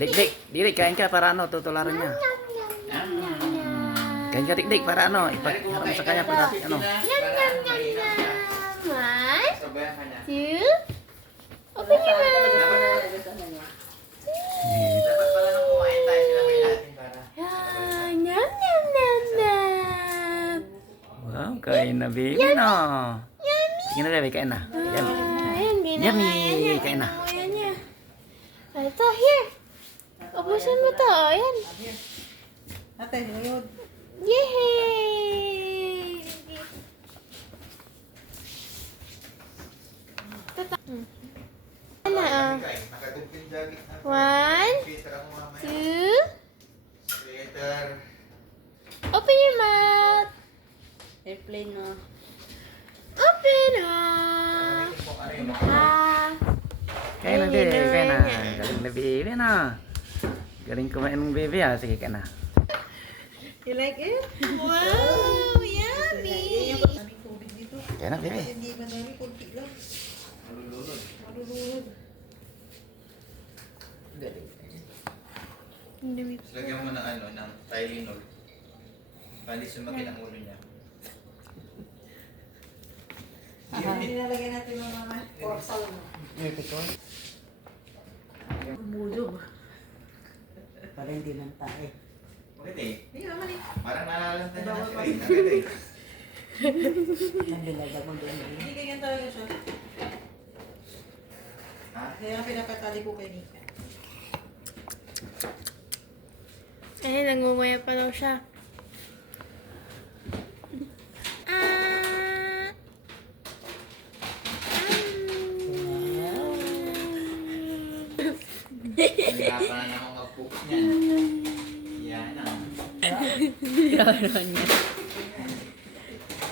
Dik-dik, diri kain ka para ano, tutularan niya. Kain ka dik-dik para ano, ipagharap mo sa kanya para ano. One, two. Open your mouth. Dapat pala nung kumain tayo, sinabay natin para. Yum, yum, yum, yum. Wow, kain na baby no. Sige na baby, kain na. Yummy. Ayan, di na Yummy, kaya niya. kain na. Kaya niya. Ito, here. Ubusin mo to. Ayan. Ate, ngayon. Yay! Ano, Nakatupin jogging na. One, Sweater ako mamaya. two. Sweater. Open your mouth. Airplane mo. Open up. Kung ano yung Ah. Kain na baby, kain na. Galing na baby na. Galing kumain ng baby ah. Sige ka na. You like it? Wow, yummy. Daming tubig dito. Kain na baby. Hindi madami, kunti lang. malulunod. Malulunod. Galing. Tapos lagyan mo ng ano, ng Tylenol. Para hindi sumakit ang ulo niya. Nilalagyan natin ng mga korsal mo. Bulog. Para hindi lang tayo. Bakit eh? Hindi naman eh. Parang nalalanta niya na siya eh. Nakita eh. Nabilaga mo din. Hindi ganyan talaga siya. Ha? Kaya pinapatali ko kay Nika. Ay, nangungaya pa daw siya. Ah. Nahirapan na ako mag-poop niyan. Yan ah. Gano'n niya.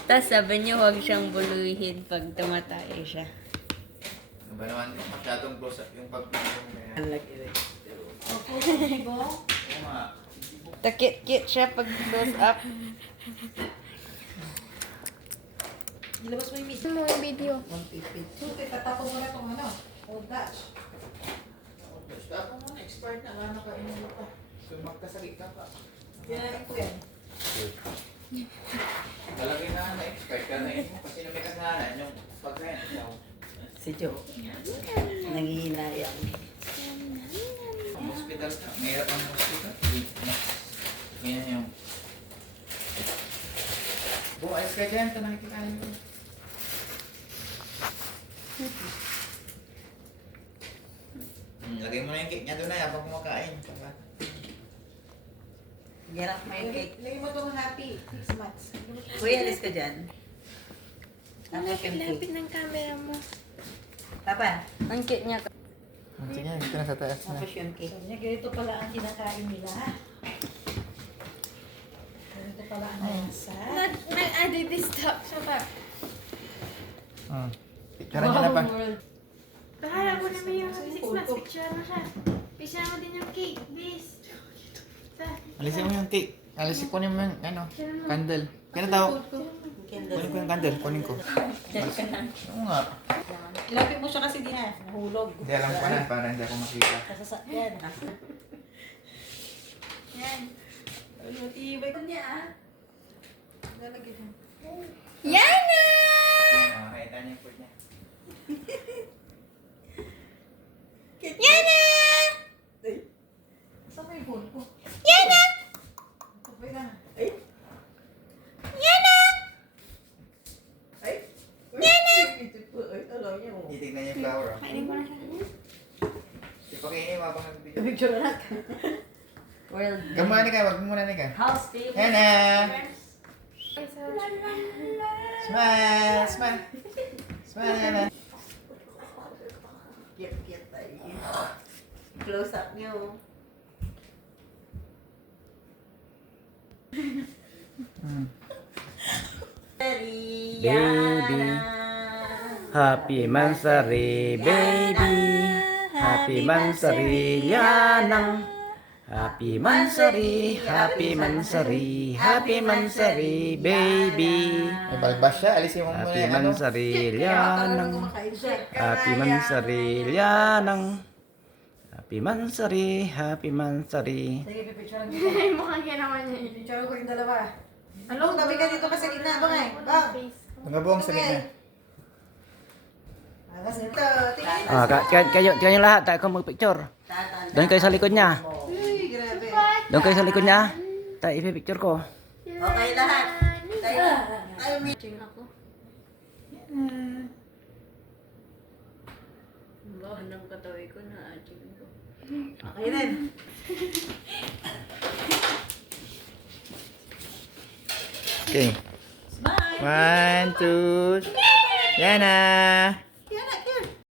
Tapos sabi niya huwag siyang buluhin pag tumatay siya. Ano ba naman, masyadong close up yung pag-poop na yan. Opo, Sibo. Oo nga. Takit-kit siya pag close up. Nilabas mo yung meat. Ano yung video? 150. So, tatapon mo na itong ano. Old Dutch. Basta ako muna, expired na. Wala na kainin mo pa. So magkasakit ka pa. Yan po yan. Talagay na na-expired ka na mo. Kasi na may kasalanan yung pagkain. Ikaw. Si Joe. Nangihinayang. Ang hospital ka. Mahirap ang hospital. Ganyan yung... Bu, ayos ka dyan. Ito nakikikain mo. Lagay mo na yung cake niya doon na habang kumakain. Yarap mo yung cake. Lagyan mo itong happy. 6 months. Kuya, alis ka dyan. Lapit ng camera mo. Papa. Ang cute niya. Sige, dito na sa taas na. Tapos yung cake. Ganito pala ang kinakain nila. Ganito pala ang nasa. Nag-disturb siya pa. Picturean niya na pa. Bahala ko na may yung 6 months. Picture mo siya. Picture mo din yung cake, please. Alisin mo yung cake. Alisin ko mo yung ano, candle. Kaya tawag. Kunin ko yung candle. Kunin ko. Oo nga. Ilapit mo siya kasi din na. Nahulog. Hindi alam ko na para hindi ako makita. Kasasakyan. Yan. Ibay ko niya ah. Lalagyan mo. Yan na! Makakita niya yung food niya. Yan na! Saan mo yung phone ko? Yan na! Sabay ka na. Ay! Yan na! Ay! Yan na! Ay, alam niya mo. Titignan niya yung flower. Oh. Kainin ko na siya. Ipakainin mo habang nag-video. Picture na. World. Gamani ka, wag mo muna ni ka. House table. Hana! Ay, so, Smile! Smile! Smile, Hana! Cute tayo. Close up niyo. Baby. Happy Mansari, baby. Happy Mansari, Yanang. Happy Mansari, Happy Mansari, Happy Mansari, baby. May balbas siya, alisin mo muna Happy yung ano. Mansari, Yanang. Kumakain siya. Happy Mansari, Yanang. Happy Mansari, Happy Mansari. Sige, pipicturean kita. Ay, mukhang ginawa niya yun. Picture ko yung dalawa. Ano? Tabi ka dito ka sa gitna, bang eh. Bang. Magabong sa gitna. Alas nito. Tingin. Ah, kayo lahat tak kamu picture. Doon kayo sa likod niya. Uy, grabe. Doon kayo sa likod niya. Tak picture ko. Okay lahat. Tayo. Ayaw mo. Ching ako. Bahan ng katawi ko na aching ko. Okay din. Okay. Bye. 1, 2. Yan na.